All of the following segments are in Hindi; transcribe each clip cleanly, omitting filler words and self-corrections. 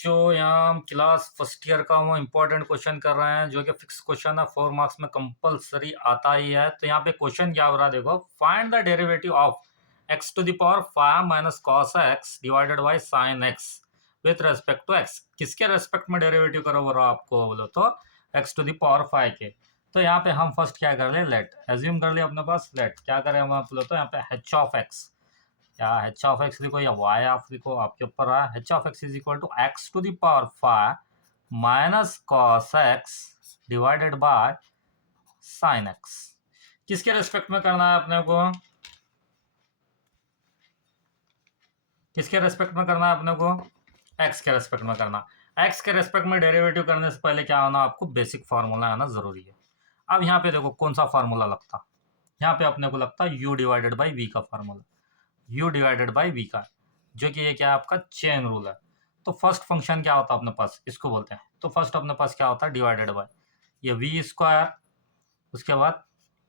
बच्चों यहाँ हम क्लास फर्स्ट ईयर का वो इम्पोर्टेंट क्वेश्चन कर रहे हैं जो कि फिक्स क्वेश्चन है 4 मार्क्स में कंपलसरी आता ही है। तो यहाँ पे क्वेश्चन क्या हो रहा है देखो, find the derivative of x to the power 5 minus cos x divided by sine x with respect to x। किसके रेस्पेक्ट में डेरिवेटिव करो बोलो आपको, बोलो तो x टू द पावर 5 के। तो यहाँ पे हम फर्स्ट क्या कर ले, लेट एज्यूम कर ले अपने पास, लेट क्या करें हम, आप बोलो तो यहाँ पे h ऑफ x या एच ऑफ एक्स लिखो या वाई ऑफ लिखो, आपके ऊपर रहा। H of X is equal to X to the power 5 minus cos X divided by sine X. किसके रेस्पेक्ट में करना है अपने को, किसके रेस्पेक्ट में करना है अपने को, एक्स के रेस्पेक्ट में करना। एक्स के रेस्पेक्ट में डेरिवेटिव करने से पहले क्या होना, आपको बेसिक फार्मूला आना जरूरी है। अब यहाँ पे देखो कौन सा फार्मूला लगता, यहाँ पे अपने को लगता है यू डिवाइडेड बाई वी का formula, U divided by V का, जो कि ये क्या है आपका चेन रूल है। तो फर्स्ट फंक्शन क्या होता है अपने पास, इसको बोलते हैं। तो फर्स्ट अपने पास क्या होता है, डिवाइडेड बाय ये वी स्क्वायर, उसके बाद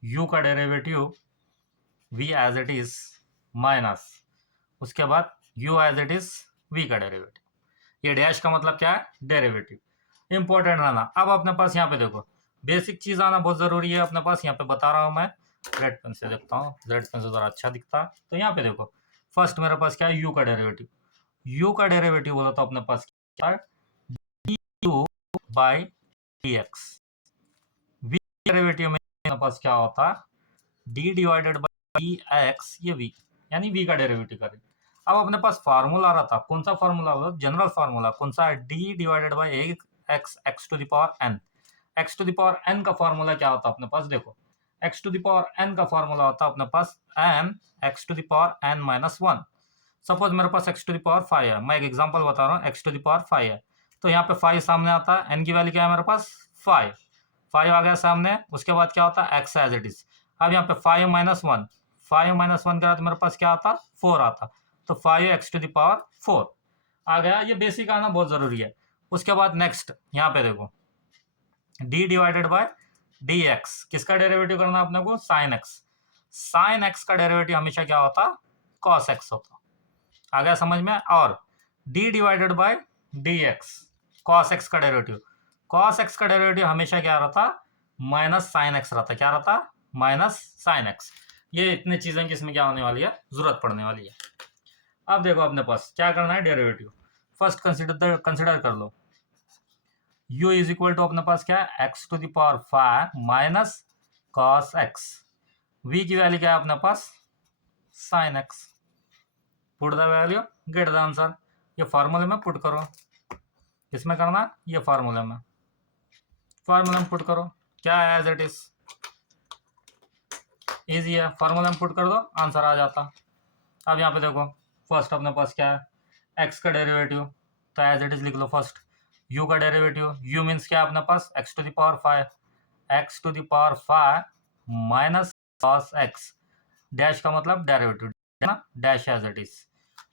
यू का derivative V as it is minus, उसके बाद U as it is V का डेरिवेटिव। ये डैश का मतलब क्या है, डेरिवेटिव। इंपॉर्टेंट रहना। अब अपने पास यहाँ पे देखो बेसिक चीज आना बहुत जरूरी है अपने पास। यहाँ पे बता रहा हूँ मैं, रेड पेन से देखता हूँ, रेड पेन से जरा अच्छा दिखता है। तो यहाँ पे देखो फर्स्ट मेरे पास क्या है, यू का डेरिवेटिव। यू का डेरिवेटिव बोला तो अपने पास क्या है, d u by d x. V derivative में अपने पास क्या होता है, d divided by d x, ये वी, यानी वी का डेरिवेटिव करें। अब अपने पास फार्मूला आ रहा था, कौन सा फार्मूला होगा, जनरल फार्मूला कौन सा है, d divided by x, x to the power n. X to the power n का फार्मूला क्या होता है अपने पास, देखो x to the power n का फार्मूला होता है अपने पास n x to the power n minus 1। Suppose मेरे पास एक्स टू द पावर 5 है, मैं एक एग्जांपल बता रहा हूँ, एक्स टू द पावर 5 है। तो यहाँ पे 5 सामने आता है, एन की वैल्यू क्या है मेरे पास 5, 5 आ गया सामने। उसके बाद क्या होता है, एक्स एज इट इज। अब यहाँ पे 5 माइनस 1, 5 माइनस 1 करा तो मेरे पास क्या आता, 4 आता। तो 5 एक्स टू द पावर 4 आ गया। ये बेसिक आना बहुत जरूरी है। उसके बाद नेक्स्ट यहाँ पे देखो D divided by D x, किसका डेरिवेटिव करना है अपने को, साइन एक्स। साइन एक्स का डेरिवेटिव हमेशा क्या होता, कॉस एक्स होता। आ गया समझ में। और D divided by D x, cos x का डेरिवेटिव, कॉस एक्स का डेरिवेटिव हमेशा क्या रहता, माइनस साइन एक्स रहता। क्या रहता, माइनस साइन एक्स। ये इतनी चीजें कि इसमें क्या होने वाली है, जरूरत पड़ने वाली है। अब देखो अपने पास क्या करना है, डेरिवेटिव फर्स्ट कंसिडर कर लो। u इज इक्वल टू अपने पास क्या है, x to the power 5 minus cos x. v की वैल्यू क्या है अपने पास, sine x. Put the value, get the answer. ये फार्मूले में पुट करो, किसमें करना, ये फार्मूले में, फार्मूले में पुट करो। क्या है, एज इट इज इजी है, फार्मूले में पुट कर दो, आंसर आ जाता। अब यहाँ पे देखो फर्स्ट अपने पास क्या है, एक्स का डेरिवेटिव, तो एज इट इज लिख लो फर्स्ट। यू का डेरिवेटिव, यू मीन्स क्या अपने पास, x to the power 5, x to the power 5 minus cos x, dash का मतलब डेरिवेटिव है ना, डैश एज इट इज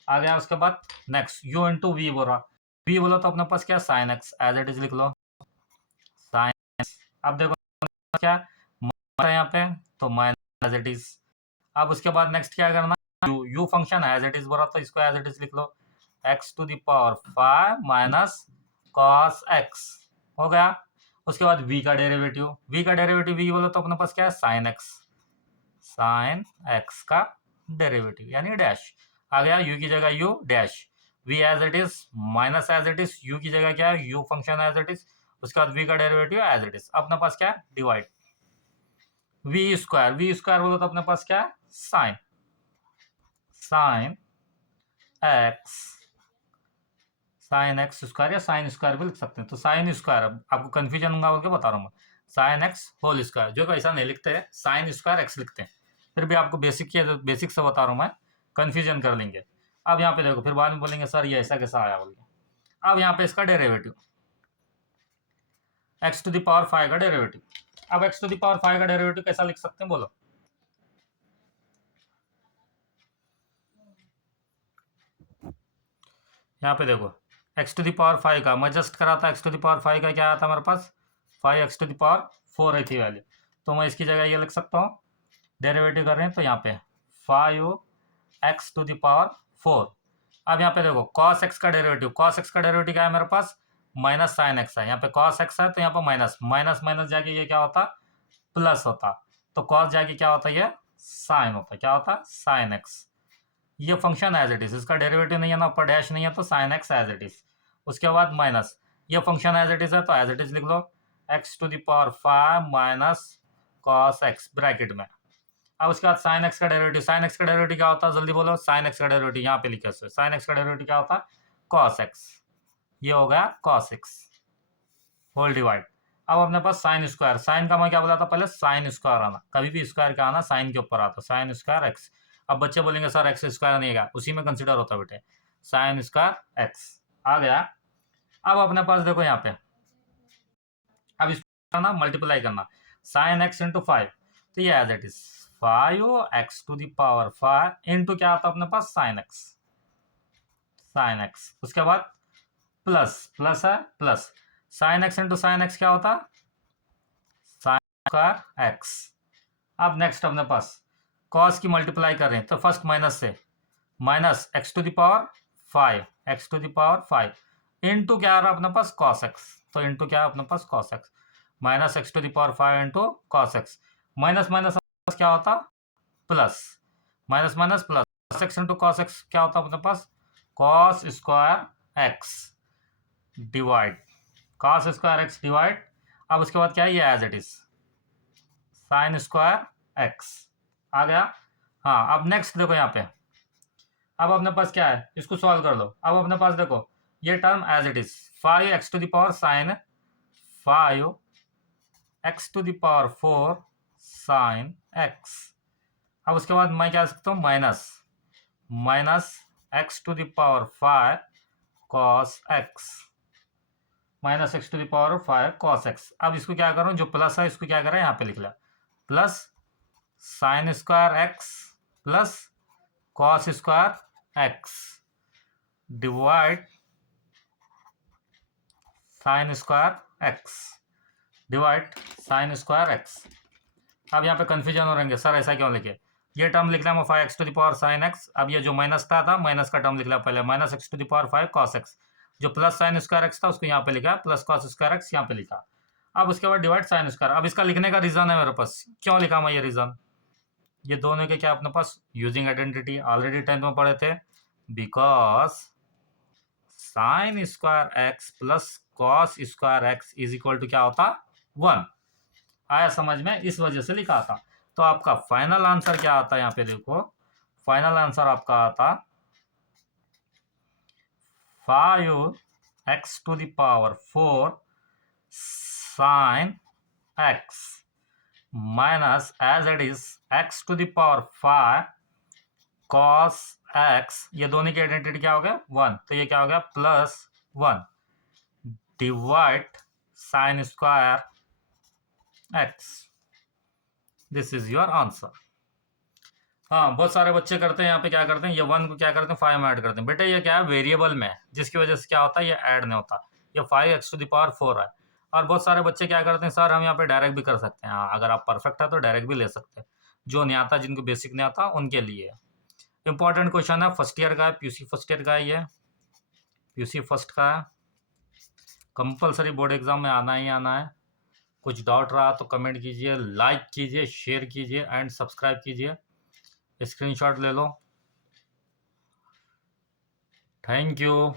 आ गया। उसके बाद नेक्स्ट यू इंटू वी बोला, वी बोला तो अपने पास क्या, sine x, as it is लिख लो साइन एक्स। अब देखो क्या यहाँ पे, तो माइनस एज इट इज। अब उसके बाद नेक्स्ट क्या करना, u function as it is बोला तो इसको एज इट इज लिख लो, x to the power 5 minus cos x हो गया। उसके बाद v का डेरिवेटिव, v का डेरिवेटिव v बोलो तो अपने पास क्या है, साइन एक्स, साइन एक्स का डेरिवेटिव यानी डैश आ गया। u की जगह u dash, v as it is minus as it is, u की जगह क्या है, u function as it is. उसके बाद v का डेरिवेटिव एज इट इज। अपने पास क्या है, divide v square, v square बोलो तो अपने पास क्या है, sine, sine x, sine x square या साइन स्क्वायर भी लिख सकते हैं। तो साइन स्क्वायर, आपको कंफ्यूजन होगा बोल के बता रहा हूँ मैं, साइन एक्स होल स्क्वायर, जो ऐसा नहीं लिखते हैं, साइन स्क्वायर एक्स लिखते हैं। फिर भी आपको बेसिक से बता रहा हूँ मैं, कंफ्यूजन कर लेंगे। अब यहाँ पे देखो फिर बाद में बोलेंगे सर ये ऐसा कैसा आया बोल के। अब यहाँ पे इसका derivative, x to the power 5 का डेरिवेटिव। अब एक्स टू द पावर 5 का डेरिवेटिव कैसा लिख सकते हैं बोलो, यहाँ पे देखो एक्स टू द पावर 5 का मैं जस्ट करा था, एक्स टू द पावर 5 का क्या आया था मेरे पास, 5 एक्स टू द पावर 4 आई थी वैल्यू। तो मैं इसकी जगह ये लिख सकता हूँ, डेरिवेटिव कर रहे हैं तो यहाँ पे 5 एक्स टू द पावर 4। अब यहाँ पे देखो कॉस एक्स का डेरिवेटिव, कॉस एक्स का डेरिवेटिव क्या है मेरे पास, माइनस साइन एक्स है। यहाँ पे कॉस एक्स है तो यहाँ पे माइनस माइनस माइनस जाके ये क्या होता, प्लस होता। तो कॉस जाके क्या होता है, ये साइन होता है। क्या होता, साइन एक्स। ये फंक्शन एज इट इज, इसका डेरिवेटिव नहीं है ना, ऊपर डैश नहीं है, तो sine x as it is. उसके बाद माइनस, ये फंक्शन एज इट इज है तो एज इट इज लिख लो, x to the power 5 minus cos x bracket में। अब उसके बाद साइन एक्स का डेरिवेटिव, साइन एक्स का डेरिवेटिव क्या होता है, जल्दी बोलो। साइन एक्स का डेरिवेटिव यहाँ पे लिखे, साइन एक्स का डेरिवेटिव क्या होता है, कॉस एक्स। ये हो गया कॉस एक्स होल डिवाइड। अब अपने पास साइन स्क्वायर, साइन का मैं क्या बोला था पहले, साइन स्क्वायर आना, कभी भी स्क्वायर का आना साइन के ऊपर आता, साइन स्क्वायर एक्स। अब बच्चे बोलेंगे सर एक्स स्क्वायर नहीं है, उसी में कंसिडर होता बेटे, साइन स्क्वायर एक्स आ गया। अब अपने पास देखो यहाँ पे, अब इसको करना मल्टीप्लाई करना, साइन एक्स इंटू 5, तो ये as it is 5x to the power 5 into क्या आता है अपने पास, साइन एक्स, साइन एक्स। उसके बाद प्लस, प्लस है plus, sine x into sine x क्या होता, साइन स्क्वायर एक्स। अब नेक्स्ट अपने पास कॉस की मल्टीप्लाई कर रहे हैं तो फर्स्ट माइनस से, minus x to the power 5, x to the power 5 into क्या आ रहा है अपने पास, कॉस एक्स। तो इंटू क्या है अपने पास, cos x, minus x to the power 5 into cos x. Minus minus क्या होता, plus, minus minus plus, cos x into cos x क्या होता अपने पास, cos square x divide, cos square x divide. अब उसके बाद क्या है, ये as it is sine square x आ गया। हाँ अब नेक्स्ट देखो यहाँ पे, अब अपने पास क्या है, इसको सॉल्व कर लो। अब अपने पास देखो ये term as it is 5x to the power sine 5x to the power 4 sine x। अब उसके बाद मैं क्या सकता हूँ, minus minus x to the power 5 cos x, minus x to the power 5 cos x. अब इसको क्या करूँ, जो प्लस है इसको क्या करें यहाँ पे लिख लिया, plus sine square x plus cos square x divide sign square x, divide sign square x. अब यहाँ पे कंफ्यूजन हो रहेंगे, सर ऐसा क्यों लिखे, ये टर्म लिख लिया मैं 5x to the power sine x. अब ये जो माइनस था माइनस का टर्म लिख लिया पहले, minus x to the power 5 cos x. जो प्लस साइन स्क्वायर एक्स था उसको यहाँ पे लिखा, प्लस कॉस स्क्वायर एक्स यहाँ पे लिखा। अब उसके बाद डिवाइड साइन स्क्वायर। अब इसका लिखने का रीजन है मेरे पास, क्यों लिखा मैं ये रीजन, ये दोनों के क्या अपने पास यूजिंग आइडेंटिटी ऑलरेडी 10th में पढ़े थे, because sine square x plus cos square x is equal to क्या होता, 1। आया समझ में, इस वजह से लिखा था। तो आपका फाइनल आंसर क्या आता है, यहाँ पे देखो फाइनल आंसर आपका आता 5x to the power 4 sine x minus as it is x to the power 5 cos x। ये दोनों की आइडेंटिटी क्या हो गया, 1, तो ये क्या हो गया plus 1 divide sine square x। This is your answer. हाँ बहुत सारे बच्चे करते हैं यहाँ पे क्या करते हैं, ये 1 को क्या करते हैं 5 में ऐड करते हैं। बेटे ये क्या है, वेरिएबल में, जिसकी वजह से क्या होता है ये ऐड नहीं होता। ये 5x टू द पावर 4 है। और बहुत सारे बच्चे क्या करते हैं, सर हम यहाँ पे डायरेक्ट भी कर सकते हैं। हाँ अगर आप परफेक्ट है तो डायरेक्ट भी ले सकते हैं, जो नहीं आता, जिनको बेसिक नहीं आता उनके लिए। इंपॉर्टेंट क्वेश्चन है, फर्स्ट ईयर का है, पीयूसी फर्स्ट ईयर का है, ये पीयूसी फर्स्ट का है, कंपलसरी बोर्ड एग्जाम में आना ही आना है। कुछ डाउट रहा तो कमेंट कीजिए, लाइक कीजिए, शेयर कीजिए एंड सब्सक्राइब कीजिए। स्क्रीनशॉट ले लो। Thank you.